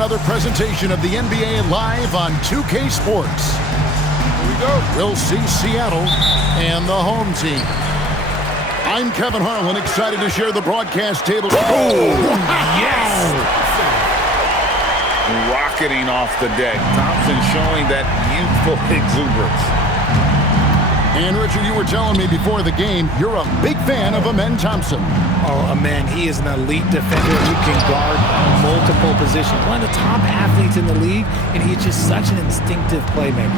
another presentation of the NBA live on 2K Sports. Here we go. We'll see Seattle and the home team. I'm Kevin Harlan, excited to share the broadcast table. Oh, yes! Rocketing off the deck. Thompson showing that youthful exuberance. And Richard, you were telling me before the game, you're a big fan of Amen Thompson. Oh, Amen, he is an elite defender who can guard multiple positions. One of the top athletes in the league, and he's just such an instinctive playmaker.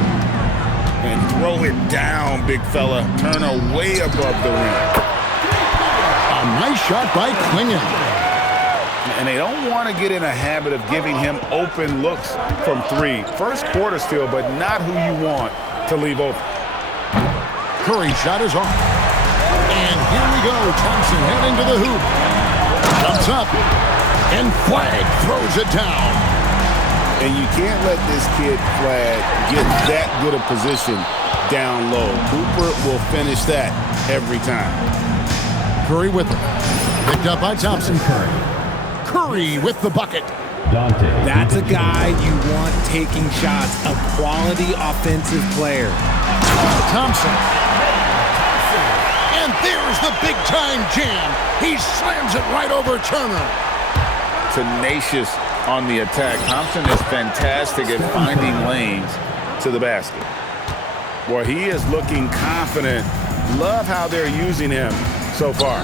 And throw it down, big fella. Turn away above the rim. A nice shot by Clingan. And they don't want to get in a habit of giving him open looks from three. First quarter still, but not who you want to leave open. Curry's shot is off. And here we go. Thompson heading to the hoop. Jumps up. And Flag throws it down. And you can't let this kid, Flag, get that good a position down low. Cooper will finish that every time. Curry with it. Picked up by Thompson. Curry with the bucket. That's a guy you want taking shots. A quality offensive player. Thompson. And there's the big-time jam. He slams it right over Turner. Tenacious on the attack. Thompson is fantastic at finding lanes to the basket. Boy, he is looking confident. Love how they're using him so far.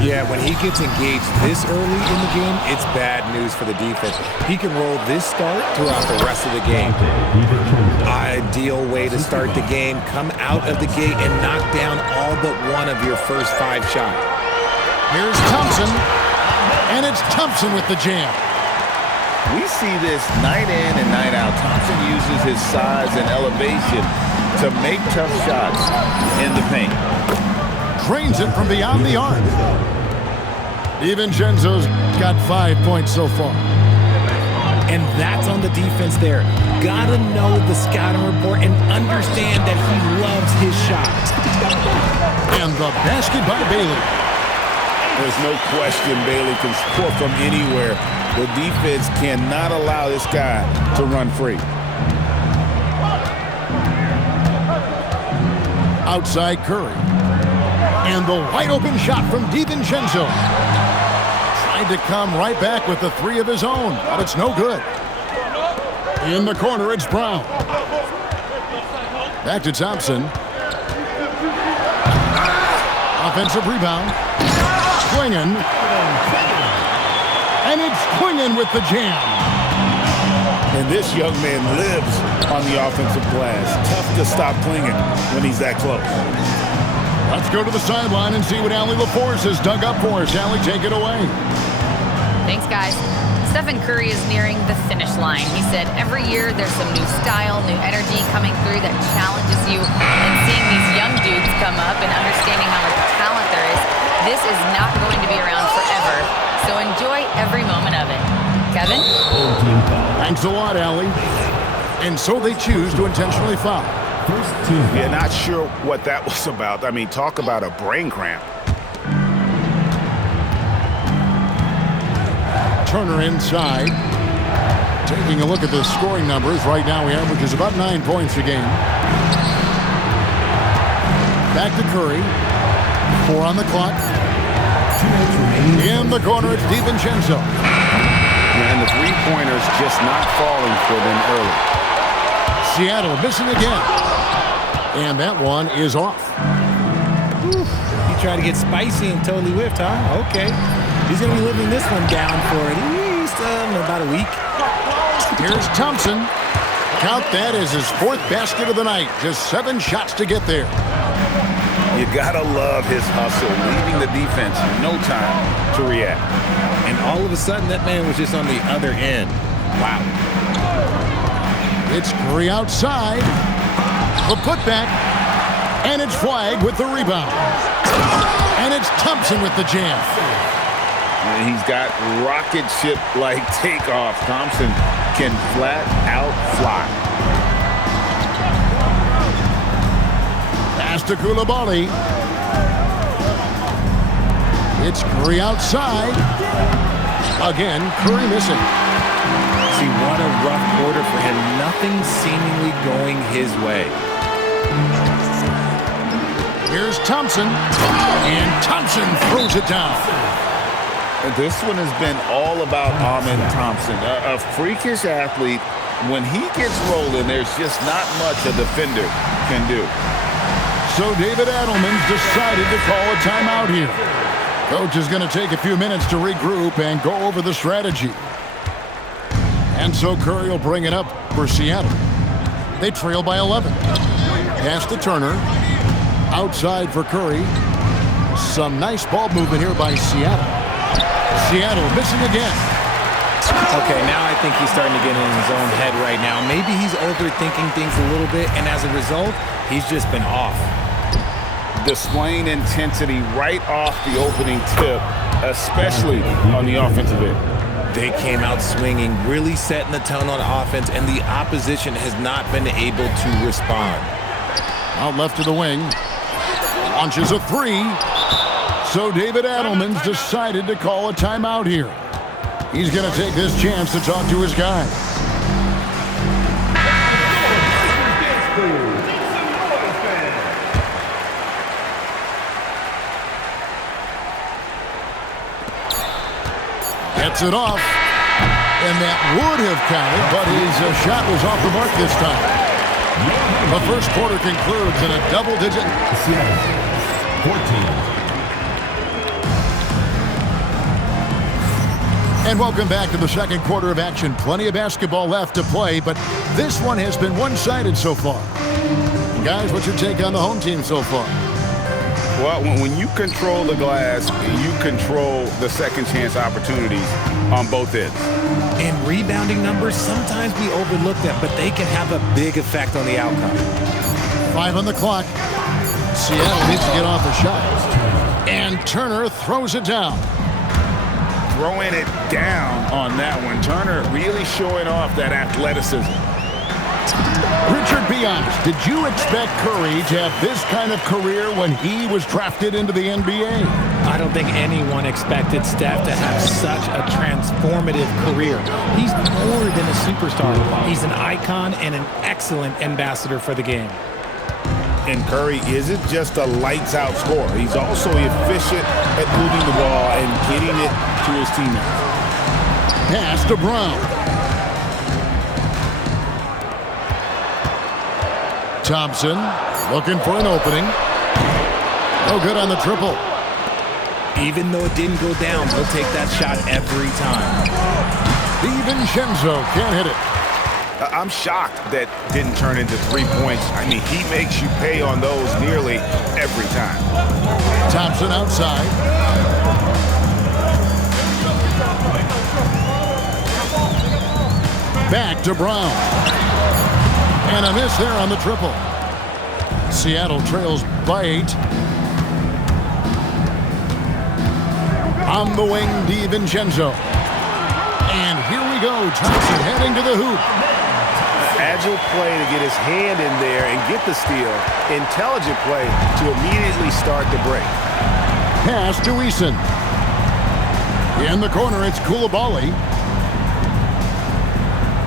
Yeah, when he gets engaged this early in the game, it's bad news for the defense. He can roll this start throughout the rest of the game. Ideal way to start the game. Come out of the gate and knock down all but one of your first 5 shots. Here's Thompson, and it's Thompson with the jam. We see this night in and night out. Thompson uses his size and elevation to make tough shots in the paint. Drains it from beyond the arc. DiVincenzo's got 5 points so far. And that's on the defense there. Gotta know the scouting report and understand that he loves his shots. And the basket by Bailey. There's no question Bailey can score from anywhere. The defense cannot allow this guy to run free. Outside Curry. And the wide open shot from DiVincenzo. Tried to come right back with the 3 of his own, but it's no good. In the corner, it's Brown. Back to Thompson. Offensive rebound. Clingan. And it's Clingan with the jam. And this young man lives on the offensive glass. Tough to stop Clingan when he's that close. Let's go to the sideline and see what Allie LaForce has dug up for us. Allie, take it away. Thanks, guys. Stephen Curry is nearing the finish line. He said every year there's some new style, new energy coming through that challenges you. And seeing these young dudes come up and understanding how much talent there is, this is not going to be around forever. So enjoy every moment of it. Kevin? Thanks a lot, Allie. And so they choose to intentionally foul. Yeah, not sure what that was about. I mean, talk about a brain cramp. Turner inside. Taking a look at the scoring numbers. Right now he averages about 9 points a game. Back to Curry. 4 on the clock. In the corner, it's DiVincenzo. And the three-pointers just not falling for them early. Seattle missing again. And that one is off. He tried to get spicy and totally whiffed, huh? Okay. He's going to be living this one down for at least about a week. Here's Thompson. Count that as his 4th basket of the night. Just 7 shots to get there. You gotta love his hustle, leaving the defense no time to react. And all of a sudden, that man was just on the other end. Wow. It's Curry outside. The putback. And it's Flag with the rebound. And it's Thompson with the jam. And he's got rocket ship-like takeoff. Thompson can flat out fly. Pass to Coulibaly. It's Curry outside. Again, Curry missing. See, what a rough quarter for him. Nothing seemingly going his way. Here's Thompson, and Thompson throws it down. This one has been all about Amen Thompson, a freakish athlete. When he gets rolling, there's just not much a defender can do. So David Adelman's decided to call a timeout here. Coach is going to take a few minutes to regroup and go over the strategy. And so Curry will bring it up for Seattle. They trail by 11. Pass to Turner. Outside for Curry. Some nice ball movement here by Seattle. Seattle missing again. Okay, now I think he's starting to get in his own head right now. Maybe he's overthinking things a little bit, and as a result, he's just been off. Displaying intensity right off the opening tip, especially on the offensive end. They came out swinging, really setting the tone on offense, and the opposition has not been able to respond. Out left to the wing. Launches a three. So David Adelman's decided to call a timeout here. He's going to take this chance to talk to his guys. Gets it off. And that would have counted, but his shot was off the mark this time. The first quarter concludes in a double-digit. 14. And welcome back to the second quarter of action. Plenty of basketball left to play, but this one has been one-sided so far. Guys, what's your take on the home team so far? Well, when you control the glass, you control the second chance opportunities on both ends. And rebounding numbers, sometimes we overlook them, but they can have a big effect on the outcome. 5 on the clock. Seattle needs to get off a shot. And Turner throws it down. Throwing it down on that one. Turner really showing off that athleticism. Richard, be honest, did you expect Curry to have this kind of career when he was drafted into the NBA? I don't think anyone expected Steph to have such a transformative career. He's more than a superstar. He's an icon and an excellent ambassador for the game. And Curry isn't just a lights-out scorer. He's also efficient at moving the ball and getting it to his teammates. Pass to Brown. Thompson looking for an opening. No good on the triple. Even though it didn't go down, he'll take that shot every time. DiVincenzo can't hit it. I'm shocked that didn't turn into 3 points. I mean, he makes you pay on those nearly every time. Thompson outside. Back to Brown. And a miss there on the triple. Seattle trails by 8. On the wing, DiVincenzo. And here we go. Thompson heading to the hoop. Agile play to get his hand in there and get the steal. Intelligent play to immediately start the break. Pass to Eason. In the corner, it's Coulibaly.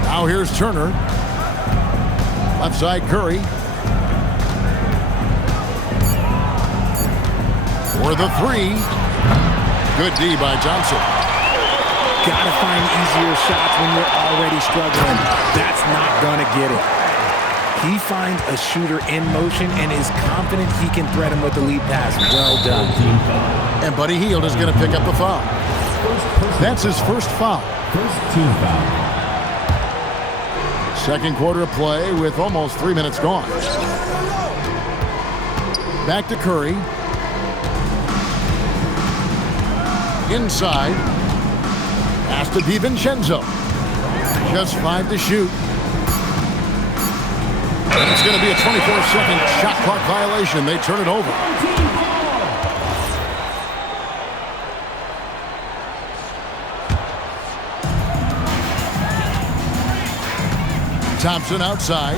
Now here's Turner. Left side, Curry. For the three. Good D by Thompson. Gotta find easier shots when you're already struggling. That's not gonna get it. He finds a shooter in motion and is confident he can thread him with the lead pass. Well done. And Buddy Hield is going to pick up the foul. That's his first foul. First team foul. Second quarter of play with almost 3 minutes gone. Back to Curry. Inside. Pass to DiVincenzo. Just 5 to shoot. And it's going to be a 24-second shot clock violation. They turn it over. Thompson outside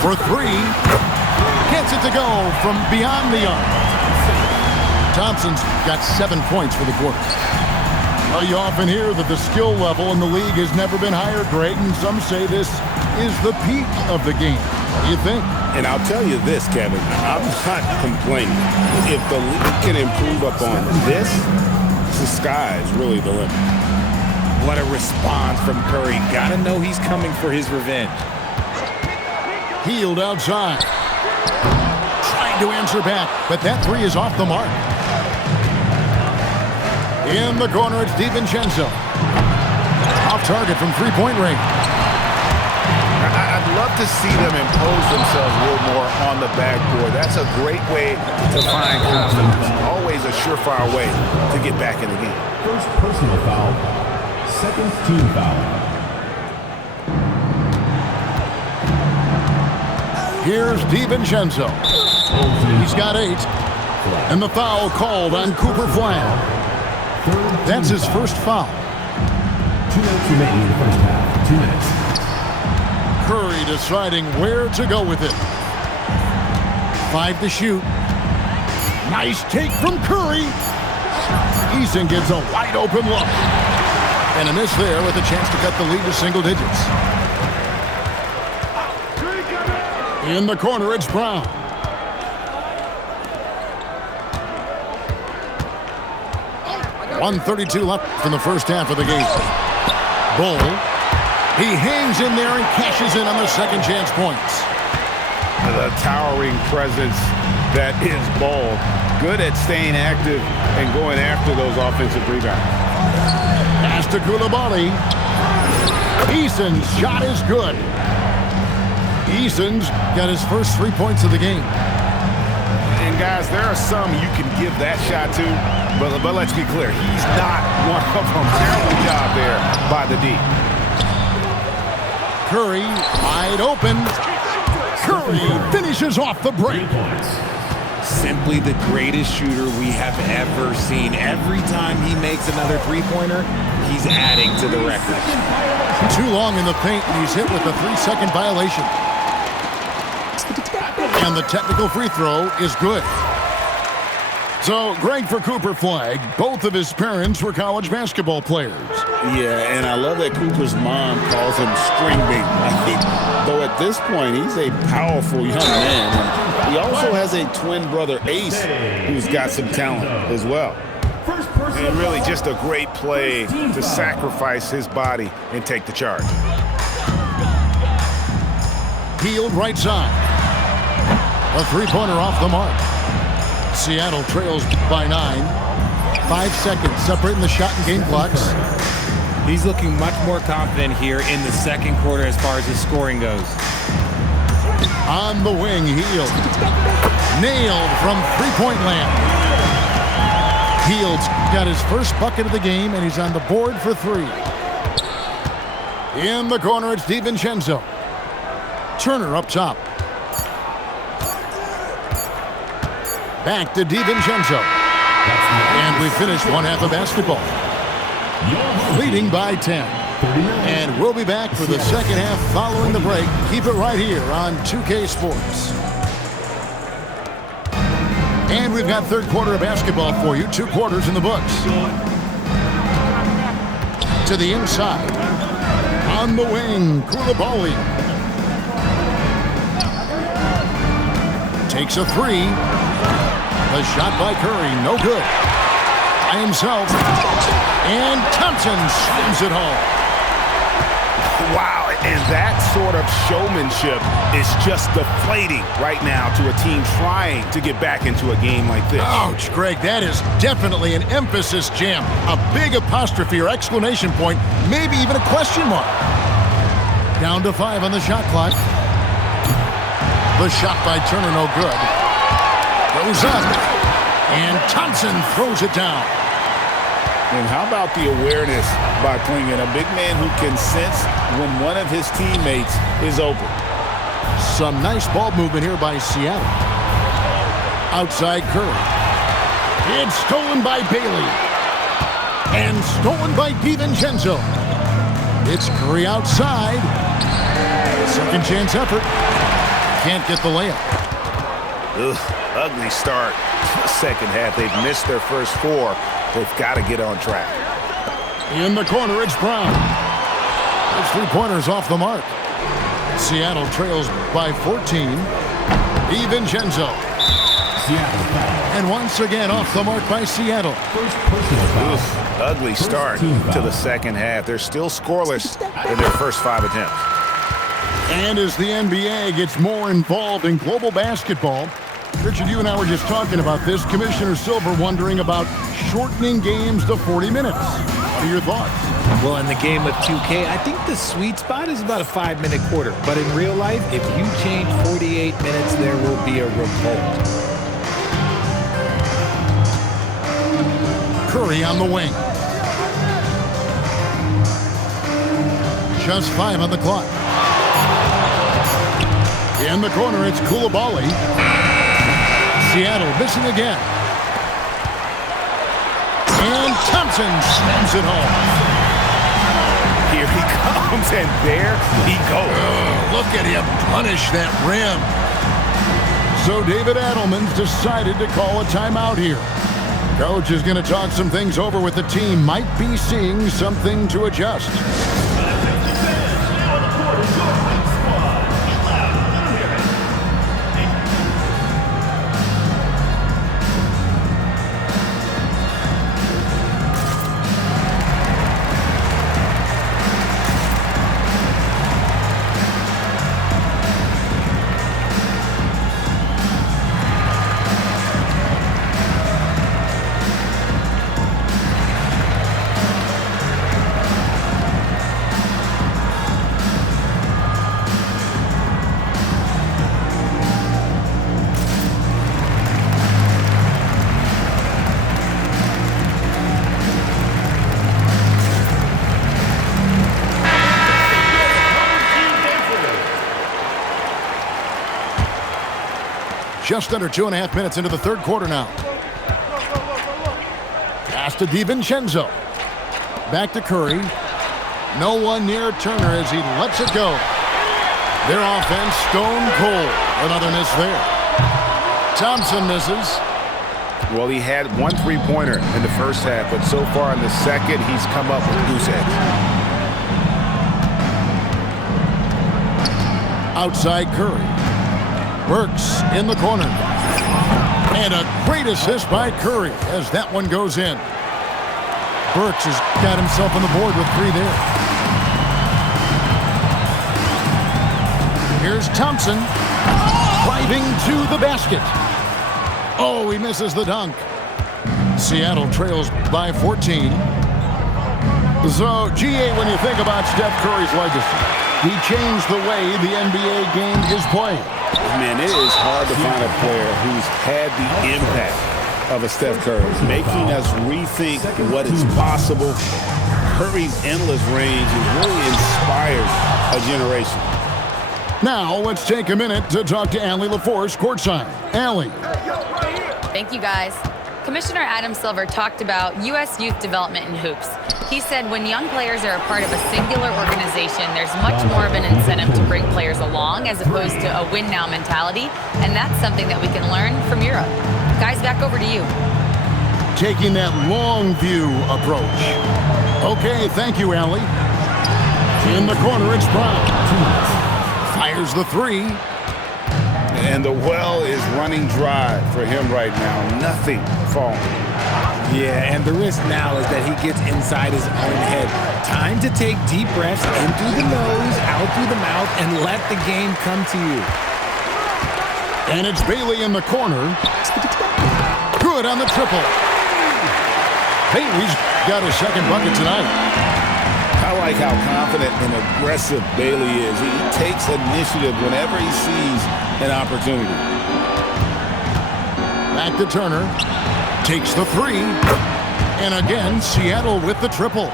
for 3. Gets it to go from beyond the arc. Thompson's got 7 points for the quarter. Well, you often hear that the skill level in the league has never been higher, Greg, and some say this is the peak of the game. What do you think? And I'll tell you this, Kevin, I'm not complaining. If the league can improve upon this, the sky is really the limit. What a response from Curry. Gotta know he's coming for his revenge. Hield outside. Trying to answer back, but that three is off the mark. In the corner, it's DiVincenzo. Off target from three-point range. I'd love to see them impose themselves a little more on the backboard. That's a great way to find confidence. Always a surefire way to get back in the game. First personal foul, second team foul. Here's DiVincenzo. He's got 8. And the foul called on Cooper Flagg. That's his first foul. 2 minutes remaining in the first half. 2 minutes. Curry deciding where to go with it. 5 to shoot. Nice take from Curry. Eason gets a wide open look. And a miss there with a chance to cut the lead to single digits. In the corner, it's Brown. .132 left in the first half of the game. Bull. He hangs in there and cashes in on the second chance points. The towering presence that is Ball. Good at staying active and going after those offensive rebounds. Pass to Coulibaly. Eason's shot is good. Eason's got his first 3 points of the game. And guys, there are some you can give that shot to, but let's be clear, he's not one of them. Terrible job there by the D. Curry wide open. Curry finishes off the break. Simply the greatest shooter we have ever seen. Every time he makes another three-pointer, he's adding to the record. Too long in the paint, and he's hit with a 3-second violation. And the technical free throw is good. So, Greg, for Cooper Flagg, both of his parents were college basketball players. Yeah, and I love that Cooper's mom calls him String Bean. Though at this point, he's a powerful young man. And he also has a twin brother, Ace, who's got some talent as well. And really just a great play to sacrifice his body and take the charge. Hield right side. A three-pointer off the mark. Seattle trails by 9. 5 seconds separating the shot and game clocks. He's looking much more confident here in the second quarter as far as his scoring goes. On the wing, Hield. Nailed from three-point land. Hield's got his first bucket of the game, and he's on the board for 3. In the corner, it's DiVincenzo. Turner up top. Back to DiVincenzo. And we finished one half of basketball. Leading by 10. And we'll be back for the second half following the break. Keep it right here on 2K Sports. And we've got third quarter of basketball for you. 2 quarters in the books. To the inside. On the wing, Coulibaly. Takes a 3. A shot by Curry, no good. By himself. And Thompson slams it home. Wow, and that sort of showmanship is just deflating right now to a team trying to get back into a game like this. Ouch, Greg, that is definitely an emphasis jam. A big apostrophe or exclamation point, maybe even a question mark. Down to 5 on the shot clock. The shot by Turner, no good. Goes up, and Thompson throws it down. And how about the awareness by Clingan, a big man who can sense when one of his teammates is open. Some nice ball movement here by Seattle. Outside Curry. It's stolen by Bailey. And stolen by DiVincenzo. It's Curry outside. Second chance effort. Can't get the layup. Ugh, ugly start. Second half, they've missed their first 4. They've got to get on track. In the corner, it's Brown. It's 3-pointers off the mark. Seattle trails by 14. DiVincenzo. And once again off the mark by Seattle. Ugly start to the second half. They're still scoreless in their first 5 attempts. And as the NBA gets more involved in global basketball, Richard, you and I were just talking about this. Commissioner Silver wondering about shortening games to 40 minutes. What are your thoughts? Well, in the game of 2K, I think the sweet spot is about a 5-minute quarter. But in real life, if you change 48 minutes, there will be a revolt. Curry on the wing. Just 5 on the clock. In the corner, it's Coulibaly. Seattle missing again. And Thompson slams it home. Here he comes, and there he goes. Look at him punish that rim. So David Adelman's decided to call a timeout here. Coach is going to talk some things over with the team. Might be seeing something to adjust. Just under 2.5 minutes into the third quarter now. Pass to DiVincenzo. Back to Curry. No one near Turner as he lets it go. Their offense stone cold. Another miss there. Thompson misses. Well, he had 1 3-pointer in the first half, but so far in the second, he's come up with goose eggs. Outside Curry. Burks in the corner. And a great assist by Curry as that one goes in. Burks has got himself on the board with 3 there. Here's Thompson driving to the basket. Oh, he misses the dunk. Seattle trails by 14. So, GA, when you think about Steph Curry's legacy, he changed the way the NBA game is played. Man, it is hard to find a player who's had the impact of a Steph Curry, making us rethink what is possible. Curry's endless range has really inspired a generation. Now, let's take a minute to talk to Allie LaForce courtside. Allie. Thank you, guys. Commissioner Adam Silver talked about U.S. youth development in hoops. He said when young players are a part of a singular organization, there's much more of an incentive to bring players along as opposed to a win-now mentality, and that's something that we can learn from Europe. Guys, back over to you. Taking that long view approach. Okay, thank you, Allie. In the corner, it's Brown. Fires the 3. And the well is running dry for him right now. Nothing falling. Yeah, and the risk now is that he gets inside his own head. Time to take deep breaths in through the nose, out through the mouth, and let the game come to you. And it's Bailey in the corner. Good on the triple. Bailey's got his second bucket tonight. I like how confident and aggressive Bailey is. He takes initiative whenever he sees an opportunity. Back to Turner. Takes the 3. And again, Seattle with the triple.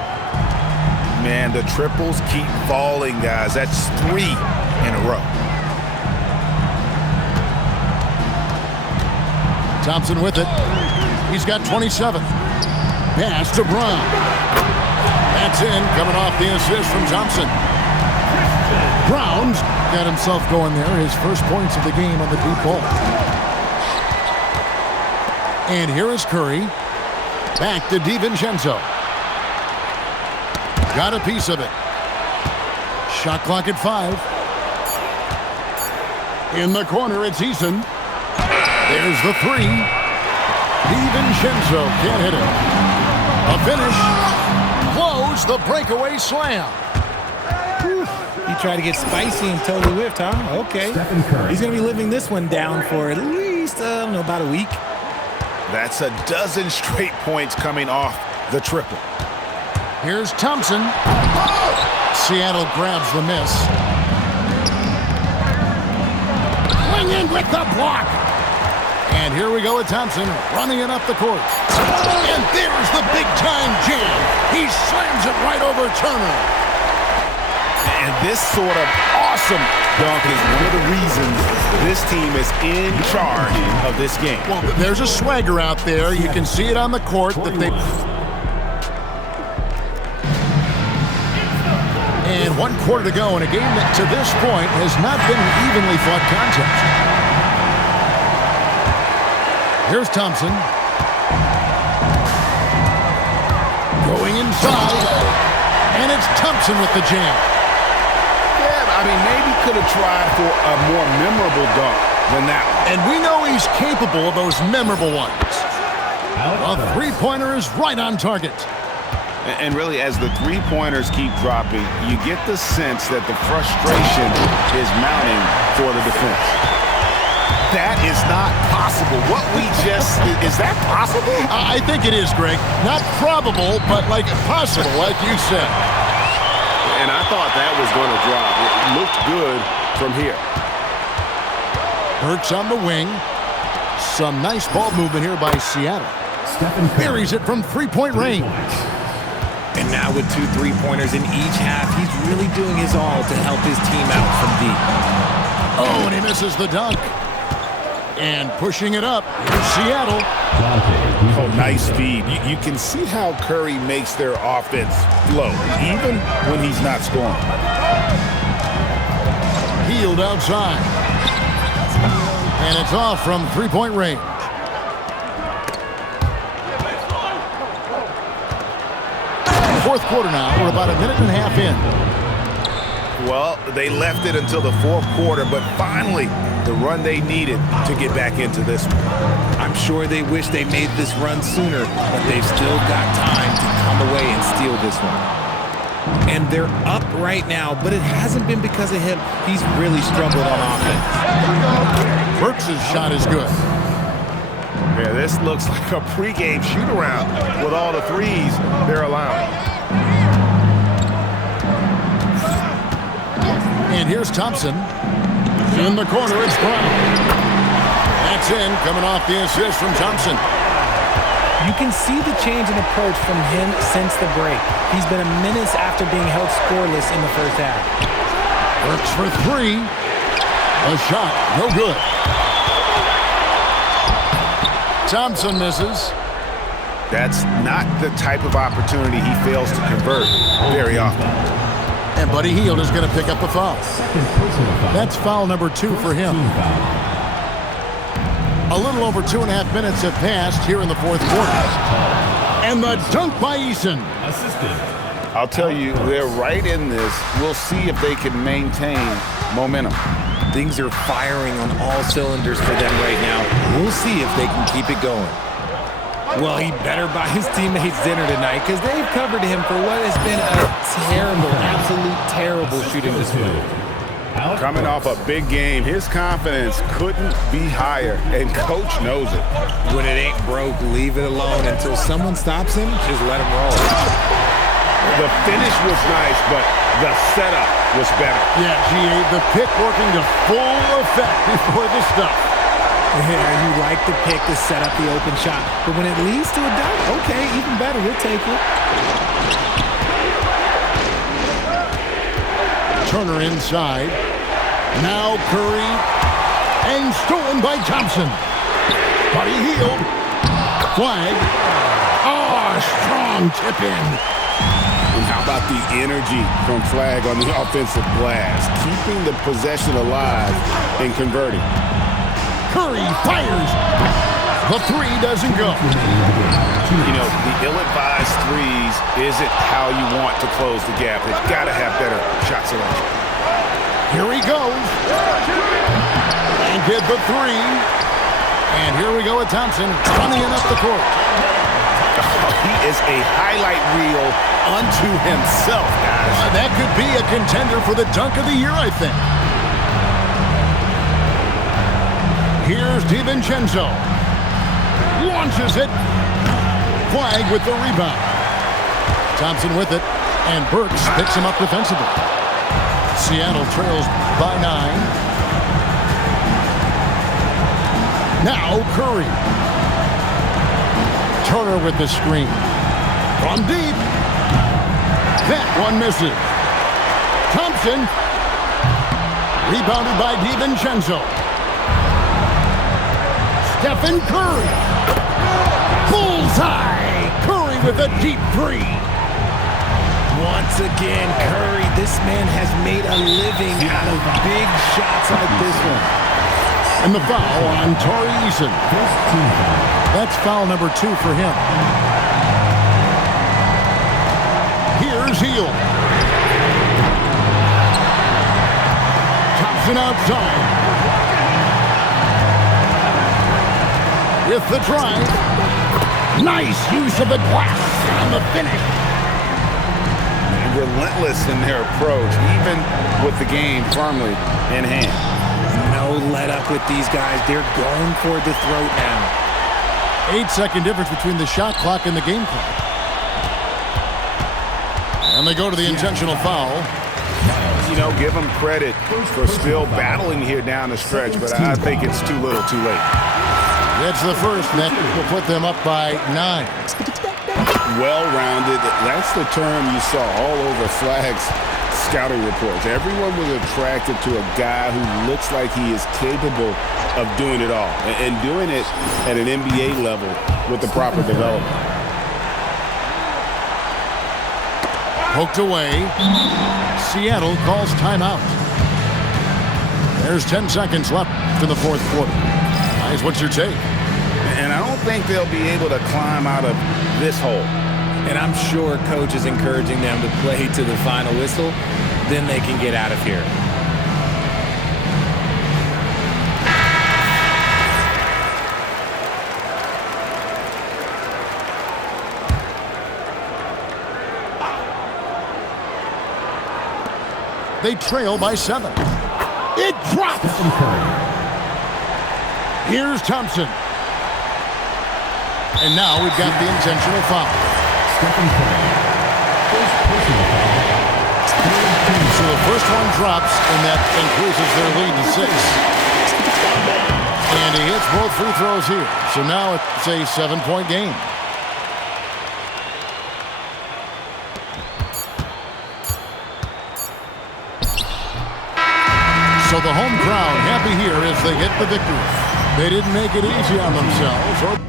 Man, the triples keep falling, guys. That's 3 in a row. Thompson with it. He's got 27. Pass to Brown. That's in, coming off the assist from Thompson. Brown's got himself going there. His first points of the game on the deep ball. And here is Curry. Back to DiVincenzo. got a piece of it. Shot clock at 5. In the corner, it's Eason. There's the 3. DiVincenzo can't hit it. A finish. Close the breakaway slam. He tried to get spicy and totally whiffed, huh? Okay. He's going to be living this one down for at least, I don't know, about a week. That's a dozen straight points coming off the triple. Here's Thompson. Seattle grabs the miss. Swing in with the block. And here we go with Thompson running it up the court. And there's the big-time jam. He slams it right over Turner. And this sort of awesome dunk is one of the reasons this team is in charge of this game. Well, there's a swagger out there. You can see it on the court that they... And 1 quarter to go in a game that to this point has not been an evenly fought contest. Here's Thompson. Going inside. And it's Thompson with the jam. Yeah, I mean, maybe could have tried for a more memorable dunk than that one. And we know he's capable of those memorable ones. A three-pointer is right on target. And really, as the three-pointers keep dropping, you get the sense that the frustration is mounting for the defense. That is not possible. What we just... Is that possible? I think it is, Greg. Not probable, but like possible, like you said. And I thought that was going to drop. It looked good from here. Burks on the wing. Some nice ball movement here by Seattle. Buries it from three-point range. And now with 2 3-pointers in each half, he's really doing his all to help his team out from deep. Oh, and he misses the dunk. And pushing it up, here's Seattle. Oh, nice feed. You can see how Curry makes their offense flow, even when he's not scoring. Healed outside. And it's off from three-point range. Fourth quarter now. We're about a minute and a half in. Well, they left it until the fourth quarter, but finally the run they needed to get back into this one. I'm sure they wish they made this run sooner, but they've still got time to come away and steal this one. And they're up right now, but it hasn't been because of him. He's really struggled on offense. Burks' shot is good. Yeah, this looks like a pregame shoot-around with all the threes they're allowing. And here's Thompson. In the corner, it's Brown. That's in, coming off the assist from Thompson. You can see the change in approach from him since the break. He's been a menace after being held scoreless in the first half. Works for 3. A shot, no good. Thompson misses. That's not the type of opportunity he fails to convert very often. And Buddy Hield is going to pick up a foul. That's foul number 2 for him. A little over 2.5 minutes have passed here in the fourth quarter. And the dunk by Eason. I'll tell you, they're right in this. We'll see if they can maintain momentum. Things are firing on all cylinders for them right now. We'll see if they can keep it going. Well, he better buy his teammates dinner tonight because they've covered him for what has been a terrible, absolute terrible shooting display. Coming off a big game, his confidence couldn't be higher, and Coach knows it. When it ain't broke, leave it alone until someone stops him. Just let him roll. The finish was nice, but the setup was better. Yeah, GA, the pick working to full effect before the stuff. Yeah, you like the pick to set up the open shot. But when it leads to a dunk, okay, even better, we'll take it. Turner inside. Now Curry. And stolen by Thompson. Buddy Hield. Flag. Oh, strong tip in. And how about the energy from Flag on the offensive glass, keeping the possession alive and converting. Curry fires. The three doesn't go. You know, the ill-advised threes isn't how you want to close the gap. They've got to have better shot selection. Here he goes. And get the three. And here we go with Thompson running it up the court. He is a highlight reel unto himself, guys. That could be a contender for the dunk of the year, I think. Here's DiVincenzo. Launches it. Flag with the rebound. Thompson with it. And Burks picks him up defensively. Seattle trails by 9. Now Curry. Turner with the screen. From deep. That one misses. Thompson. Rebounded by DiVincenzo. Stephen Curry. Bullseye. Curry with a deep three. Once again, Curry, this man has made a living out of big shots like this one. And the foul on Tari Eason. That's foul number 2 for him. Here's Hield. Thompson outside. With the drive. Nice use of the glass on the finish. Relentless in their approach, even with the game firmly in hand. No let up with these guys. They're going for the throat now. 8-second difference between the shot clock and the game clock. And they go to the intentional foul. You know, give them credit for still battling here down the stretch, but I think it's too little too late. That's the first, and that will put them up by 9. Well-rounded. That's the term you saw all over Flag's scouting reports. Everyone was attracted to a guy who looks like he is capable of doing it all and doing it at an NBA level with the proper development. Poked away. Seattle calls timeout. There's 10 seconds left in the fourth quarter. Guys, what's your take? And I don't think they'll be able to climb out of this hole. And I'm sure coach is encouraging them to play to the final whistle. Then they can get out of here. They trail by 7. It drops. Here's Thompson. And now we've got the intentional foul. So the first one drops, and that increases their lead to 6. And he hits both free throws here. So now it's a 7-point game. So the home crowd happy here as they get the victory. They didn't make it easy on themselves.